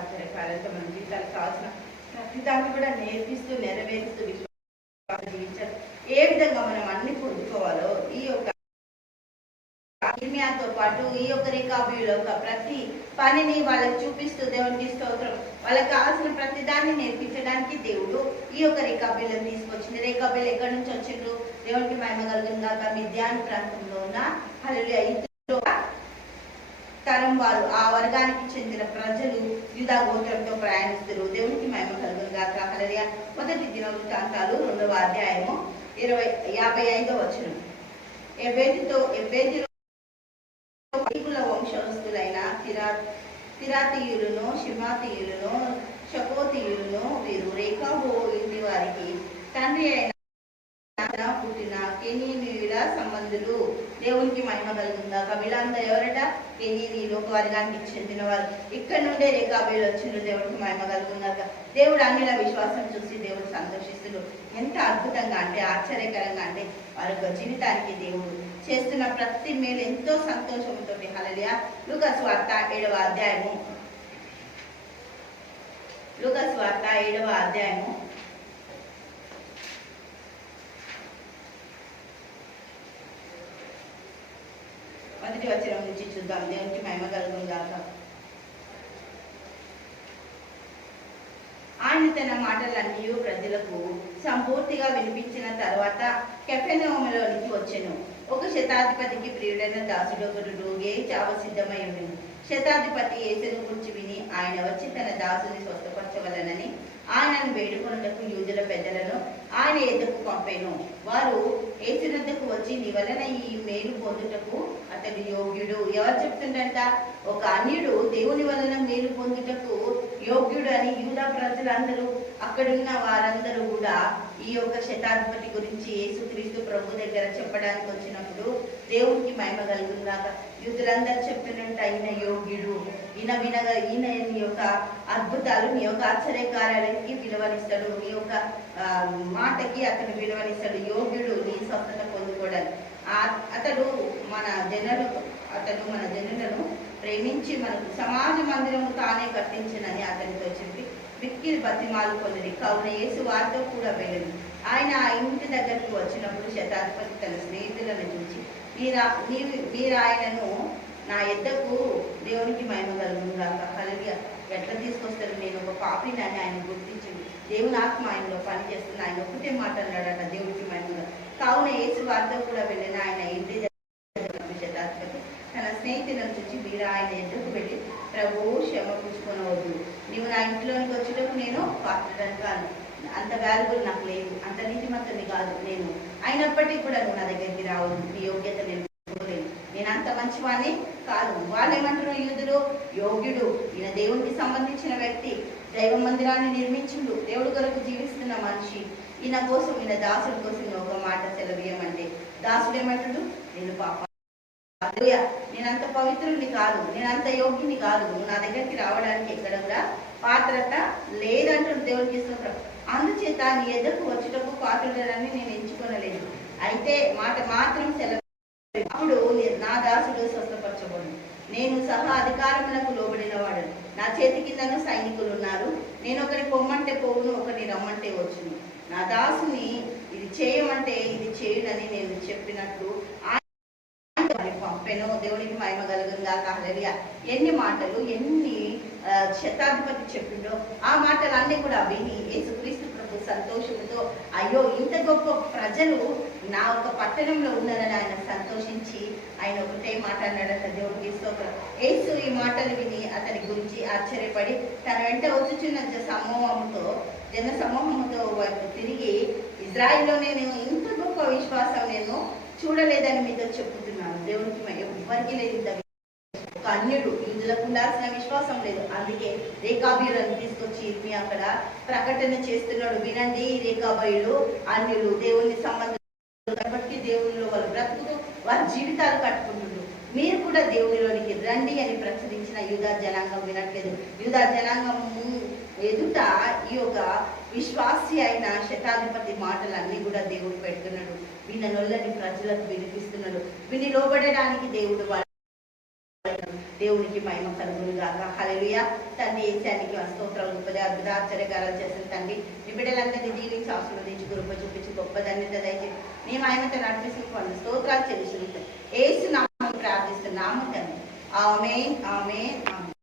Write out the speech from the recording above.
ఆశ్చర్యకార్యాలతో మన జీవితాలకు కావాల్సిన ప్రతిదాన్ని కూడా నేర్పిస్తూ నెరవేరుస్తూ విశ్వాసం జీవించాలి. ఏ విధంగా మనం అన్ని పొందుకోవాలో ఈ యొక్క ఇర్మియాతో పాటు ఈ యొక్క రేఖాబీయుల యొక్క ప్రతి పనిని వాళ్ళకి చూపిస్తూ దేవునికి స్తోత్రం, వాళ్ళకి కావాల్సిన ప్రతి దాన్ని నేర్పించడానికి దేవుడు ఈ యొక్క రేఖాబీయులను తీసుకొచ్చింది. రేఖాబీయులు ఎక్కడి నుంచి వచ్చిండ్రు? దేవునికి మహిమ కలుగును గాక మిద్యాన్ ప్రాంతంలో ఉన్న హల్లెలూయా తరం వారు, ఆ వర్గానికి చెందిన ప్రజలు యూదా గోత్రంతో ప్రయాణిస్తారు. దేవునికి మహిమ కలుగును గాక హల్లెలూయా. మొదటి దినవృత్తాంతాలు 2వ అధ్యాయము 55వ వచనం. ఎబేదిలో వంశస్థులైన తిరాతీయులను, షిమాతీయులను, షకోతీయులను వీరు రేఖాబు ఇంటి వారికి తండ్రి అయిన పుట్టిన కెనీనీయుల సంబంధులు. దేవునికి మహిమ కలుగుందాక. వీళ్ళందరూ ఎవరట? కెనీనీయులు, ఒక వర్గానికి చెందిన వారు. ఇక్కడ నుండే రేఖాబీయులు వచ్చిండ్రు. దేవుడికి మహిమ కలుగుందాక. దేవుడు అన్నిల విశ్వాసం చూసి దేవుడు సంతోషిస్తుడు. ఎంత అద్భుతంగా అంటే, ఆశ్చర్యకరంగా అంటే, వారి యొక్క జీవితానికి దేవుడు చేస్తున్న ప్రతి మేలు ఎంతో సంతోషంతో. హల్లెలూయా. లూకాసు వార్త 7వ అధ్యాయము 1వ వచనం నుంచి చూద్దాం. దేవునికి మహిమ కలుగును గాక. ఆయన తన మాటలన్నీ ప్రజలకు సంపూర్తిగా వినిపించిన తర్వాత కెఫెనోములోనికి వచ్చెను. ఒక శతాధిపతికి ప్రియుడైన దాసుడు ఒకడు రోగే చావ సిద్ధమై ఉండెను. శతాధిపతి యేసును గురించి విని ఆయన వచ్చి తన దాసుని స్వస్థపరచవలనని ఆయనను వేడుకొనుటకు యూదుల పెద్దలను ఆయన ఎద్దకు పంపెను. వారు యేసునద్దకు వచ్చి, నీ వలన ఈ మేలు పొందుటకు అతడు యోగ్యుడు. ఎవరు చెప్తుండంట? ఒక అన్యుడు దేవుని వలన మేలు పొందుటకు యోగ్యుడు అని యూదా ప్రజలందరూ, అక్కడున్న వారందరూ కూడా ఈ యొక్క శతాధిపతి గురించి యేసుక్రీస్తు ప్రభు దగ్గర చెప్పడానికి వచ్చినప్పుడు దేవునికి మహిమ కలుగుందాక. యూదులందరూ చెప్పినట్టు ఈయన యోగ్యుడు, ఈయన వినగా ఈయన నీ యొక్క అద్భుతాలు, నీ యొక్క ఆశ్చర్యకార్యాలకి విలువనిస్తాడు, నీ యొక్క మాటకి అతను విలువనిస్తాడు, యోగ్యుడు నీ స్వస్థత పొందుకోవడానికి. అతడు మన జనులను ప్రేమించి మనకు సమాజ మందిరము తానే కట్టించనని అతనితో చెప్పి మిక్కిలి బతిమాలు పొందింది. కావున యేసు వారితో కూడా వెళ్ళింది. ఆయన ఆ ఇంటి దగ్గరకు వచ్చినప్పుడు శతాధిపతి తన స్నేహితులను చూసి, మీరు ఆయనను నా ఎద్దకు, దేవునికి మహిమ కలుగును గాక హల్లెలూయా, ఎట్లా తీసుకొస్తారు? నేను ఒక పాపిని అని ఆయన గుర్తించింది. దేవుని ఆత్మ ఆయనలో పనిచేస్తుంది. ఆయన ఒకటే మాట్లాడాడట, దేవుడికి మహిమ. కావున యేసు వారితో కూడా వెళ్ళిన ఆయన ఇంటి దగ్గర శతాధిపతి తన స్నేహితులను చూసి, మీరు ఆయన ఎద్దకు వెళ్ళి, ప్రభువు క్షమ పుచ్చుకొనవద్దు, నీవు నా ఇంట్లోనికి వచ్చేటప్పుడు నేను పాత్రను కాను, అంత వాల్యుబుల్ నాకు లేదు, అంత నీతిమంతుని కాదు నేను, అయినప్పటికీ కూడా నువ్వు నా దగ్గరికి రావద్దు, నీ యోగ్యత నేను నేను అంత మంచివాణ్ణి కాదు. వాళ్ళు ఏమంటారు? యూదులు, యోగ్యుడు, ఈయన దేవునికి సంబంధించిన వ్యక్తి, దైవ మందిరాన్ని నిర్మించుడు, దేవుడు కొరకు జీవిస్తున్న మనిషి, ఈయన కోసం, ఈయన దాసుడి కోసం ఒక మాట సెలవీయమంటే దాసుడు ఏమంటాడు? నేను పాప, నేనంత పవిత్రుడిని కాదు, నేనంత యోగ్యుని కాదు, నువ్వు నా దగ్గరికి రావడానికి ఎక్కడ కూడా పాత్రత లేదంటాడు దేవుడికి ఇస్తున్న. అందుచేత నీ ఎద్దకు వచ్చేటప్పుడు పాత్రుడని నేను ఎంచుకొనలేదు, అయితే మాట మాత్రం సెలవు. అప్పుడు నా దాసుడు స్వస్థపరచబడు, నేను సహా అధికారములకు లోబడిన వాడు, నా చేతి కిందను సైనికులు ఉన్నారు, నేను ఒకరి పొమ్మంటే పోవును, ఒకరిని రమ్మంటే వచ్చును, నా దాసుని ఇది చేయమంటే ఇది చేయునని నేను చెప్పినట్లు పంపెను. దేవునికి మహిమ కలుగును గాక హల్లెలూయా. ఎన్ని మాటలు, ఎన్ని శతాధిపతి చెప్పిండో ఆ మాటలన్నీ కూడా విని యేసుక్రీస్తు ప్రభు సంతోషంతో, అయ్యో ఇంత గొప్ప ప్రజలు నా ఒక పట్టణంలో ఉన్నారని ఆయన సంతోషించి ఆయన ఒకటే మాట అన్నాడట, దేవుడికి స్తోత్రం. యేసు ఈ మాటలు విని అతని గురించి ఆశ్చర్యపడి తన వెంట వచ్చుచున్న జన సమూహముతో వైపు తిరిగి, ఇజ్రాయిల్లో నేను ఇంత గొప్ప విశ్వాసం నేను చూడలేదని మీతో చెప్పుతున్నాను. దేవునికి ఎవ్వరికి లేదు, ఒక అన్యుడు, యూదులకు ఉండాల్సిన విశ్వాసం లేదు. అందుకే రేఖాబీయులను తీసుకొచ్చి ఇర్మి అక్కడ ప్రకటన చేస్తున్నాడు. వినండి, రేఖాబీయులు అన్యులు, దేవుని సంబంధం కాబట్టి దేవునిలో వాళ్ళు బ్రతుకుతూ వారి జీవితాలు కట్టుకుంటున్నారు. మీరు కూడా దేవునిలోనికి రండి అని ప్రచురించిన యూదా జనాంగం వినట్లేదు. యూదా జనాంగం ఎదుట ఈ యొక్క విశ్వాసి అయిన శతాధిపతి మాటలన్నీ కూడా దేవుడు పెడుతున్నాడు. విన్న నొల్లని ప్రజలకు వినిపిస్తున్నాడు. విని లోబడడానికి దేవుడు దేవునికి మహిమ కలుగును గాక. హల్లెలూయా. తండ్రి ఏసానికి స్తోత్రాలు, గొప్పది అద్భుత ఆశ్చర్యకారాలు చేసిన తండ్రి, నీ బిడ్డలందరినీ దీవించి ఆశీర్వదించి కృప చూపించి గొప్ప ధన్యత దయచేసి నీ మహిమతో నడిపిస్తున్న స్తోత్రాలు చెల్లిస్తున్నాం. యేసు నామములో ప్రార్థిస్తున్నాము తండ్రి. ఆమేన్, ఆమేన్, ఆమేన్.